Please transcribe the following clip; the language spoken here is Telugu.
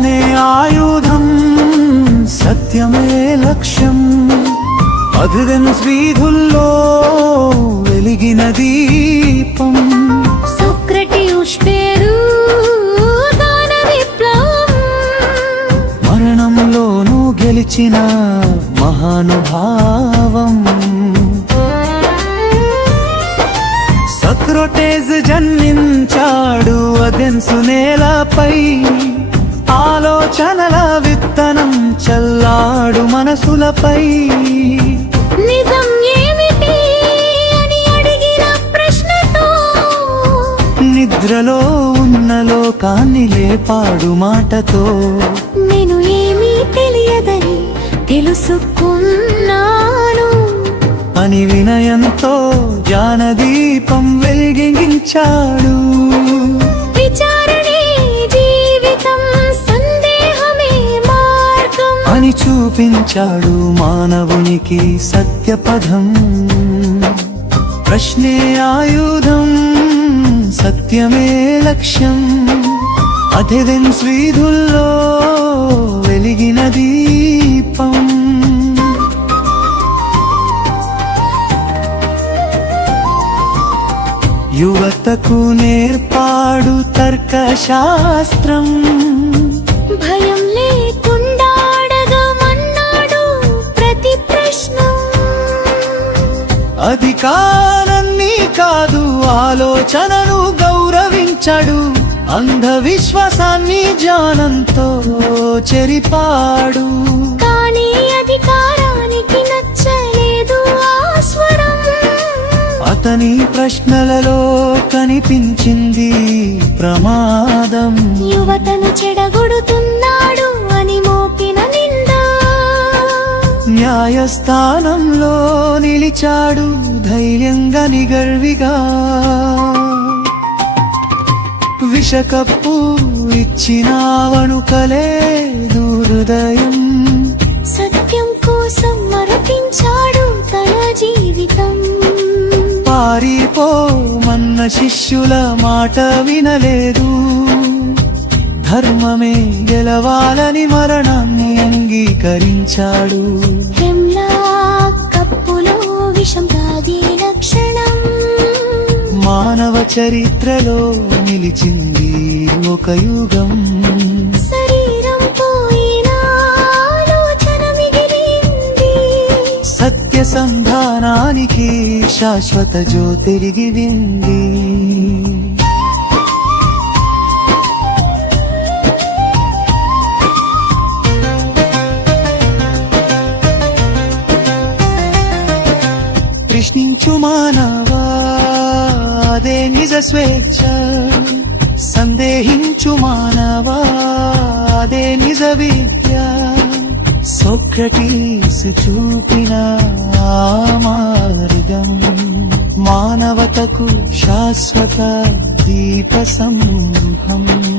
ప్రశ్నే ఆయుధం, సత్యమే లక్ష్యం. అథెన్స్ వీధుల్లో వెలిగిన దీపం. సోక్రటీస్ పేరు దాన విప్లవం. మరణంలోనూ గెలిచిన మహానుభావం. సోక్రటీస్ జన్మించాడు అథెన్స్ నేలపై. ఆలోచనల విత్తనం చల్లాడు మనసులపై. నిజం ఏమిటి అని అడిగిన ప్రశ్నతో నిద్రలో ఉన్న లోకాన్ని లేపాడు మాటతో. నేను ఏమీ తెలియదని తెలుసుకున్నాను అని వినయంతో జ్ఞానదీపం వెలిగించాడు. విచారణే జీవితం, సందేహమే మార్గం అని చూపించాడు మానవునికి సత్యపథం. ప్రశ్నే ఆయుధం, సత్యమే లక్ష్యం. అథెన్స్ వీధుల్లో వెలిగిన దీపం. యువతకు నేర్పాడు తర్కశాస్త్రం. భయం లేకుండా అడగమన్నాడు ప్రతి ప్రశ్న. అధికారాన్ని కాదు ఆలోచనను గౌరవించాడు. అంధవిశ్వాసాన్ని జ్ఞానంతో చెరిపాడు. కానీ అధికారానికి నచ్చలేదు ఆ స్వరం. అతని ప్రశ్నలలో కనిపించింది ప్రమాదం. యువతను చెడగొడుతున్నాడు అని మోపిన నిందా. న్యాయస్థానంలో నిలిచాడు ధైర్యంగా నిగర్విగా. విషకప్పు ఇచ్చినావనుకలేదు హృదయం. సత్యం కోసం మరపించాడు తన జీవితం. పారిపోమన్న శిష్యుల మాట వినలేదు. ధర్మమే గెలవాలని మరణాన్ని అంగీకరించాడు. కప్పులో విషం తాగే లక్షణం. మానవ చరిత్రలో నిలిచింది ఒక యుగం. శరీరం పోయినా ఆలోచన మిగిలింది. సత్య సంధానానికి శాశ్వత జ్యోతిరిగింది. ప్రశ్నించు మానవా, అదే నిజ స్వేచ్ఛ. సందేహించు మానవా, అదే నిజ విద్య. సోక్రటీస్ చూపిన ఆ మార్గం మానవతకు శాశ్వత దీప సంభం.